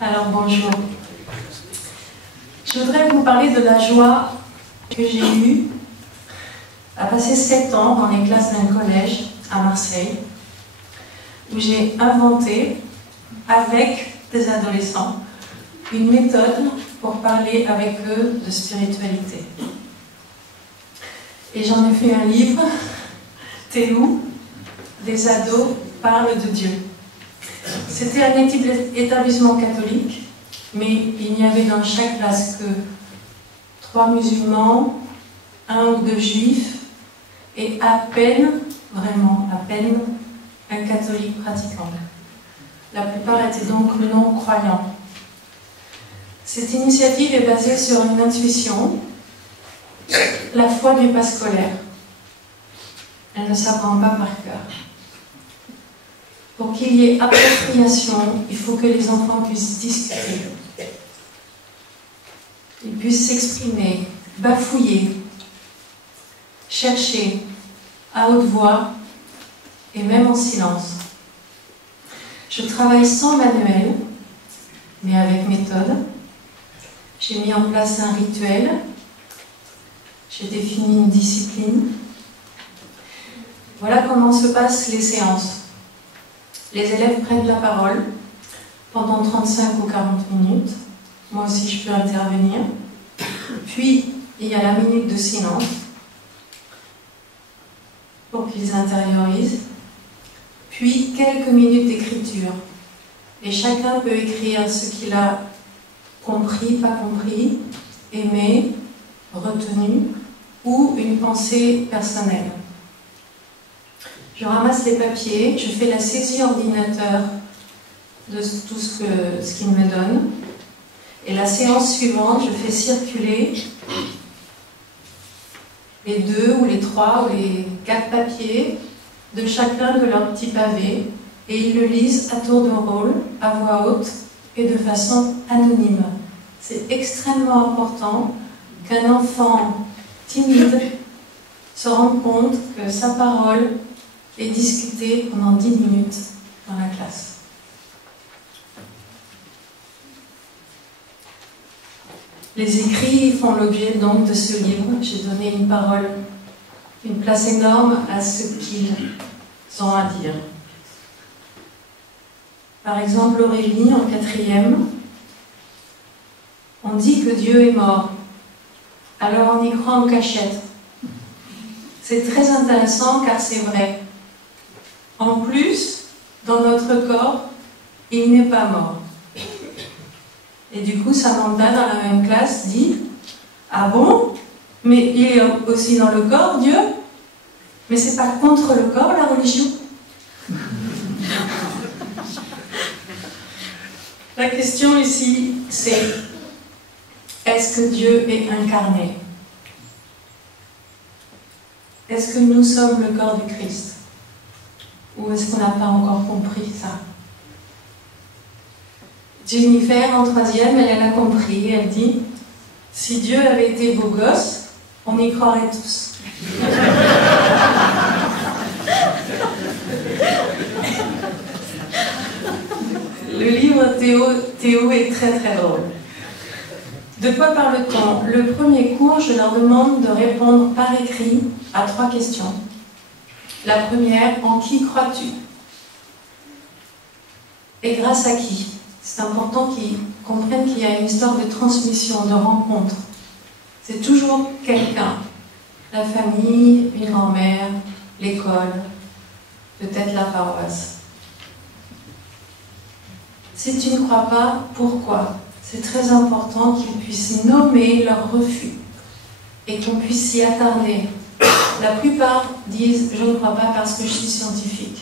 Alors bonjour. Je voudrais vous parler de la joie que j'ai eue à passer 7 ans dans les classes d'un collège à Marseille, où j'ai inventé, avec des adolescents, une méthode pour parler avec eux de spiritualité. Et j'en ai fait un livre, Théou, des ados parlent de Dieu. C'était un établissement catholique, mais il n'y avait dans chaque classe que 3 musulmans, 1 ou 2 juifs, et à peine, vraiment à peine, un catholique pratiquant. La plupart étaient donc non-croyants. Cette initiative est basée sur une intuition. La foi n'est pas scolaire. Elle ne s'apprend pas par cœur. Pour qu'il y ait appropriation, il faut que les enfants puissent discuter. Ils puissent s'exprimer, bafouiller, chercher à haute voix et même en silence. Je travaille sans manuel, mais avec méthode. J'ai mis en place un rituel. J'ai défini une discipline. Voilà comment se passent les séances. Les élèves prennent la parole pendant 35 ou 40 minutes. Moi aussi, je peux intervenir. Puis, il y a la minute de silence pour qu'ils intériorisent. Puis, quelques minutes d'écriture. Et chacun peut écrire ce qu'il a compris, pas compris, aimé, retenu, ou une pensée personnelle. Je ramasse les papiers, je fais la saisie ordinateur de tout ce qu'il me donne. Et la séance suivante, je fais circuler les 2 ou les 3 ou les 4 papiers de chacun de leurs petits pavés et ils le lisent à tour de rôle, à voix haute et de façon anonyme. C'est extrêmement important qu'un enfant timide se rende compte que sa parole est discutée pendant 10 minutes dans la classe. Les écrits font l'objet donc de ce livre. J'ai donné une parole, une place énorme à ce qu'ils ont à dire. Par exemple, Aurélie, en 4e, on dit que Dieu est mort. Alors on y croit en cachette. C'est très intéressant car c'est vrai. En plus, dans notre corps, il n'est pas mort. Et du coup, Samantha, dans la même classe, dit « Ah bon? Mais il est aussi dans le corps, Dieu? Mais c'est pas contre le corps, la religion ?» La question ici, c'est « Est-ce que Dieu est incarné? Est-ce que nous sommes le corps du Christ? Ou est-ce qu'on n'a pas encore compris ça? » Jennifer, en 3e, elle a compris. Elle dit « Si Dieu avait été beau gosse, on y croirait tous. » Le livre Théo est très très drôle. De quoi parle-t-on? Le premier cours, je leur demande de répondre par écrit à 3 questions. La première, en qui crois-tu? Et grâce à qui? C'est important qu'ils comprennent qu'il y a une histoire de transmission, de rencontre. C'est toujours quelqu'un. La famille, une grand-mère, l'école, peut-être la paroisse. Si tu ne crois pas, pourquoi? C'est très important qu'ils puissent nommer leur refus et qu'on puisse s'y attarder. La plupart disent « je ne crois pas parce que je suis scientifique ».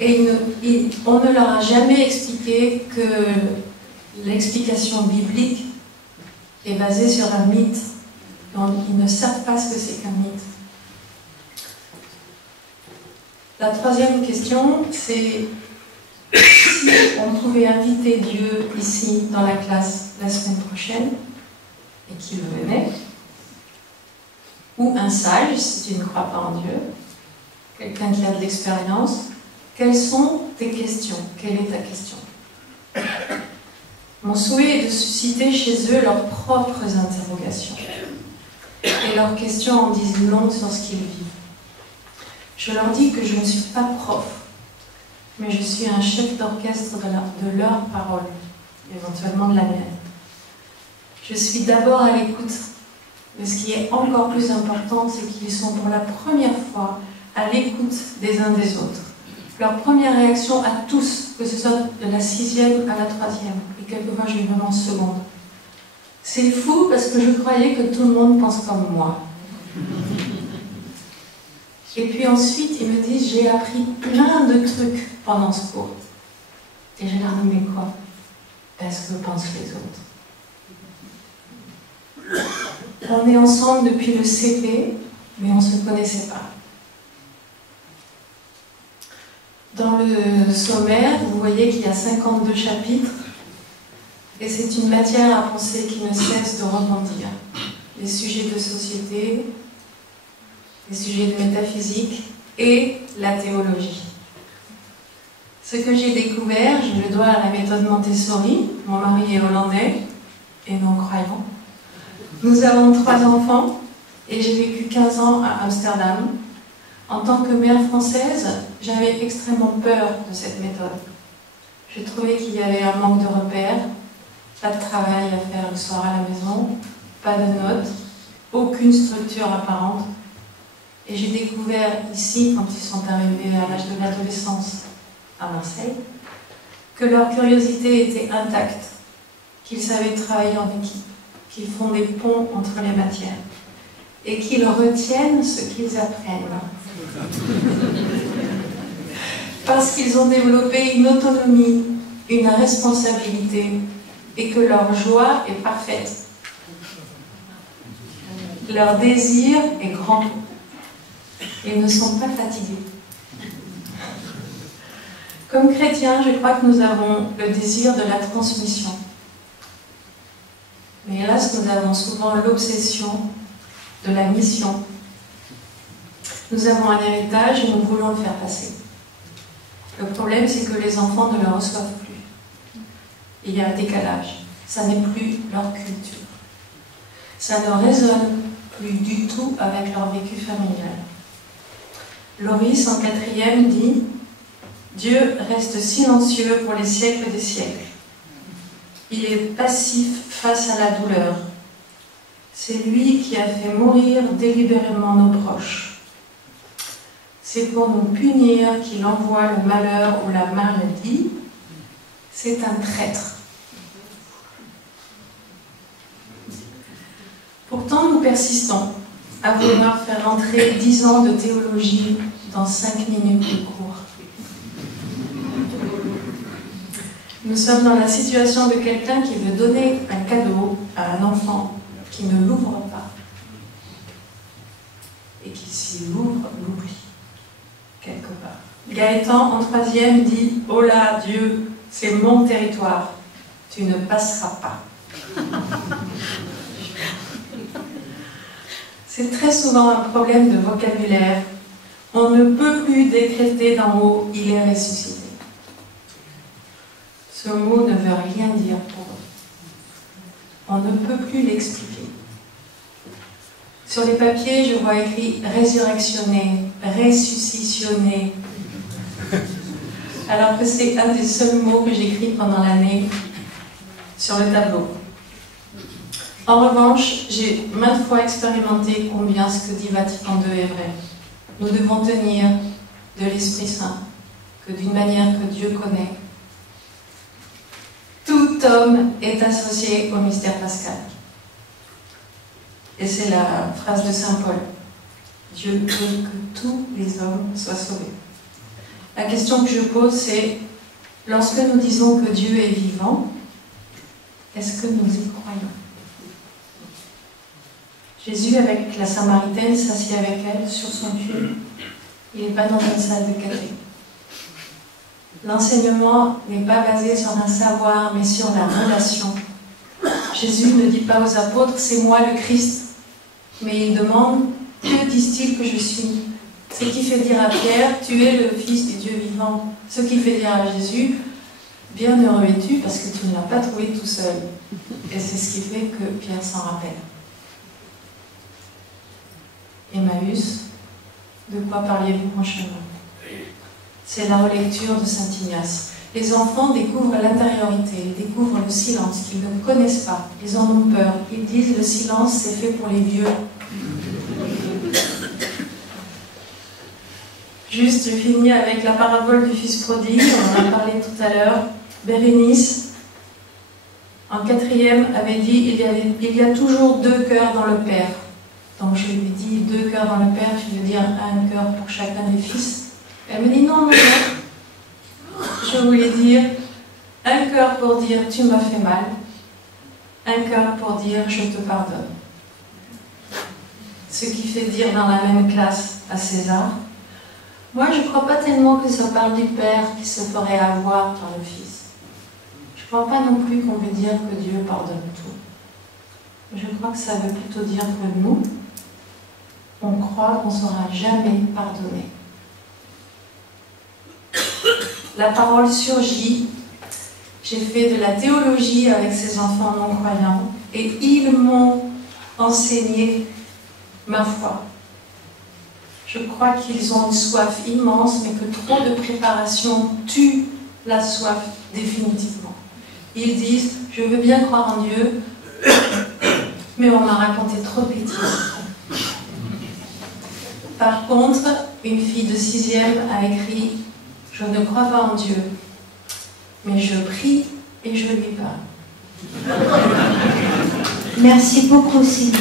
Et on ne leur a jamais expliqué que l'explication biblique est basée sur un mythe. Donc, ils ne savent pas ce que c'est qu'un mythe. La 3e question, c'est si on pouvait inviter Dieu ici dans la classe la semaine prochaine et qu'il venait, ou un sage, si tu ne crois pas en Dieu, quelqu'un qui a de l'expérience, quelles sont tes questions? Quelle est ta question? Mon souhait est de susciter chez eux leurs propres interrogations. Et leurs questions en disent long sur ce qu'ils vivent. Je leur dis que je ne suis pas prof, mais je suis un chef d'orchestre de leurs paroles, éventuellement de la mienne. Je suis d'abord à l'écoute, mais ce qui est encore plus important, c'est qu'ils sont pour la première fois à l'écoute des uns des autres. Leur première réaction à tous, que ce soit de la 6e à la 3e, et quelquefois j'ai eu vraiment seconde. C'est fou parce que je croyais que tout le monde pense comme moi. Et puis ensuite, ils me disent, j'ai appris plein de trucs pendant ce cours. Et je leur dis, mais quoi? Parce que pensent les autres. On est ensemble depuis le CP, mais on ne se connaissait pas. Dans le sommaire, vous voyez qu'il y a 52 chapitres, et c'est une matière à penser qui ne cesse de rebondir. Les sujets de société, les sujets de métaphysique et la théologie. Ce que j'ai découvert, je le dois à la méthode Montessori. Mon mari est hollandais et non-croyant. Nous avons 3 enfants et j'ai vécu 15 ans à Amsterdam. En tant que mère française, j'avais extrêmement peur de cette méthode. Je trouvais qu'il y avait un manque de repères, pas de travail à faire le soir à la maison, pas de notes, aucune structure apparente. Et j'ai découvert ici, quand ils sont arrivés à l'âge de l'adolescence à Marseille, que leur curiosité était intacte, qu'ils savaient travailler en équipe, qu'ils font des ponts entre les matières et qu'ils retiennent ce qu'ils apprennent. Parce qu'ils ont développé une autonomie, une responsabilité et que leur joie est parfaite. Leur désir est grand. Ils ne sont pas fatigués. Comme chrétiens, je crois que nous avons le désir de la transmission. Mais hélas, nous avons souvent l'obsession de la mission. Nous avons un héritage et nous voulons le faire passer. Le problème, c'est que les enfants ne le reçoivent plus. Il y a un décalage. Ça n'est plus leur culture. Ça ne résonne plus du tout avec leur vécu familial. Loris, en 4e, dit « Dieu reste silencieux pour les siècles des siècles. Il est passif face à la douleur. C'est lui qui a fait mourir délibérément nos proches. C'est pour nous punir qu'il envoie le malheur ou la maladie. C'est un traître. » Pourtant, nous persistons à vouloir faire rentrer 10 ans de théologie dans 5 minutes de cours. Nous sommes dans la situation de quelqu'un qui veut donner un cadeau à un enfant qui ne l'ouvre pas et qui, s'il l'ouvre, l'oublie quelque part. Gaëtan, en 3e, dit « Oh là, Dieu, c'est mon territoire, tu ne passeras pas. » C'est très souvent un problème de vocabulaire. On ne peut plus décréter d'en haut « il est ressuscité ». Ce mot ne veut rien dire pour eux. On ne peut plus l'expliquer. Sur les papiers, je vois écrit « résurrectionné »,« ressuscitionné », alors que c'est un des seuls mots que j'écris pendant l'année sur le tableau. En revanche, j'ai maintes fois expérimenté combien ce que dit Vatican II est vrai. Nous devons tenir de l'Esprit Saint, que d'une manière que Dieu connaît, tout homme est associé au mystère pascal. Et c'est la phrase de Saint Paul. Dieu veut que tous les hommes soient sauvés. La question que je pose, c'est, lorsque nous disons que Dieu est vivant, est-ce que nous y croyons? Jésus, avec la Samaritaine, s'assied avec elle sur son pied. Il n'est pas dans une salle de café. L'enseignement n'est pas basé sur un savoir, mais sur la relation. Jésus ne dit pas aux apôtres « c'est moi le Christ », mais il demande « que disent-ils que je suis ?» Ce qui fait dire à Pierre « tu es le Fils du Dieu vivant ». Ce qui fait dire à Jésus « bien heureux es-tu parce que tu ne l'as pas trouvé tout seul. Et c'est ce qui fait que Pierre s'en rappelle. Emmaüs, de quoi parliez-vous prochainement? C'est la relecture de Saint Ignace. Les enfants découvrent l'intériorité, découvrent le silence qu'ils ne connaissent pas. Ils en ont peur. Ils disent le silence c'est fait pour les vieux. Juste, je finis avec la parabole du fils prodigue, on en a parlé tout à l'heure. Bérénice, en 4e, avait dit il y a toujours 2 cœurs dans le Père. Donc je lui ai dit 2 cœurs dans le Père, je veux dire un cœur pour chacun des fils. Elle me dit non, non, non. Je voulais dire un cœur pour dire tu m'as fait mal, un cœur pour dire je te pardonne. Ce qui fait dire dans la même classe à César, moi je ne crois pas tellement que ça parle du Père qui se ferait avoir par le Fils. Je ne crois pas non plus qu'on veut dire que Dieu pardonne tout. Je crois que ça veut plutôt dire que nous, on croit qu'on ne sera jamais pardonné. La parole surgit. J'ai fait de la théologie avec ces enfants non-croyants et ils m'ont enseigné ma foi. Je crois qu'ils ont une soif immense, mais que trop de préparation tue la soif définitivement. Ils disent, je veux bien croire en Dieu, mais on m'a raconté trop de bêtises. Par contre, une fille de 6e a écrit, je ne crois pas en Dieu, mais je prie et je lui parle. Merci beaucoup, Sylvie.